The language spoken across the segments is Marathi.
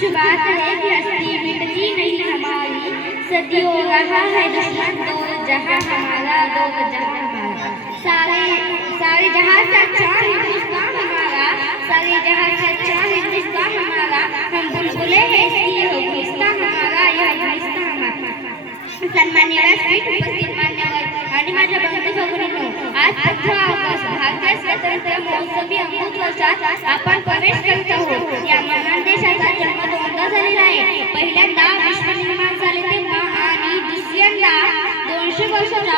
कुछ बात है कि हस्ती मिटती नहीं हमारी सदियों रहा है, दुश्मन दो जहाँ, हमारा दो जहाँ सारे सारे जहाँ से अच्छा हिंदुस्तान हमारा। सारे जहाँ से अच्छा हिंदुस्तान हमारा। हम बुलबुले हैं, इसलिए हो गुलिस्तान हमारा यह गुलिस्तान हमारा। सन्मान्य व्यासपीठ उपस्थित मान्यवर आणि माझ्या बंधू भगिनींनो आज पंधरा ऑगस्ट भारतीय स्वातंत्र्य महोत्सवी अमृत वर्षात आपण प्रवेश करीत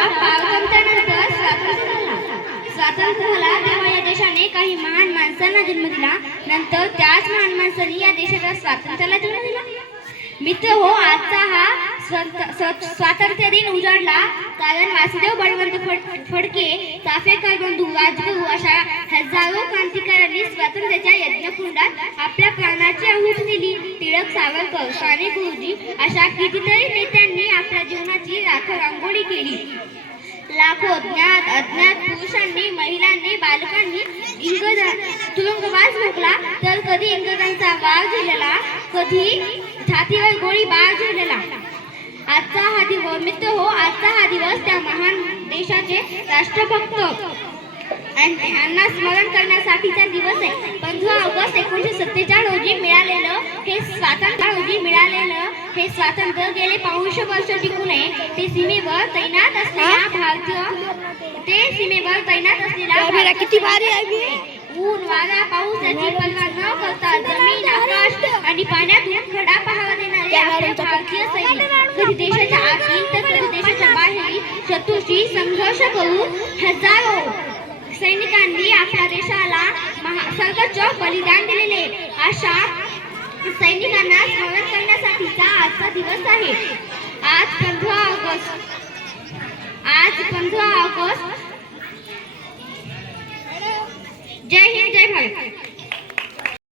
स्वातंत्र्य झाला. स्वातंत्र्य झाला तेव्हा या देशाने काही महान माणसांना जन्म दिला. नंतर त्याच महान माणसांनी या देशाच्या स्वातंत्र्याला जन्म दिला. मित्र हो आजचा हा स्वातंत्र्य दिन उजाडला. कारण वासुदेव बळवंत फड- फडके चाफेकर बंधू राजगुरू हो, अशा हजारो क्रांतिकारांनी स्वातंत्र्याच्या यज्ञकुंडात आपल्या प्राणाची आहुती दिली टिळक सावरकर साने गुरुजी अशा कितीतरी रांगोळी केली. लाखो ज्ञात अज्ञात पुरुषांनी महिलांनी बालकांनी इंग्रज तुरुंगवास भोगला तर कधी इंग्रजांचा वार झालेला? कधी छातीवर गोळी बाळ झालेला? आजचा हा दिवस मित्र हो आजचा हा दिवस त्या महान देशाचे राष्ट्रभक्त. यांना स्मरण करण्यासाठीचा दिवस आहे. पंधरा ऑगस्ट एकोणीसशे सत्तेचाळीस रोजी मिळालेलं हे स्वातंत्र्य रोजी हे स्वातंत्र्य गेले पाचशे वर्ष टिकू नये. ते सीमेवर तैनात असलेल्या भारतीय ते सीमेवर तैनात असलेल्या किती भारी ऊन वारा पाऊस याची पर्वा न करता जमीन आकाश आणि पाण्यातून खडा पहावा देणारे भारतीय सैनिक. कधी देशाच्या आतील तर कधी देशाच्या बाहेर शत्रूशी संघर्ष करून हजारो सैनिकांनी आपल्या देशाला महा सर्वोच्च बलिदान दिलेले. अशा सैनिकांना स्मरण दिवस आहे. आज पंधरा ऑगस्ट. आज पंधरा ऑगस्ट. जय हिंद जय भारत.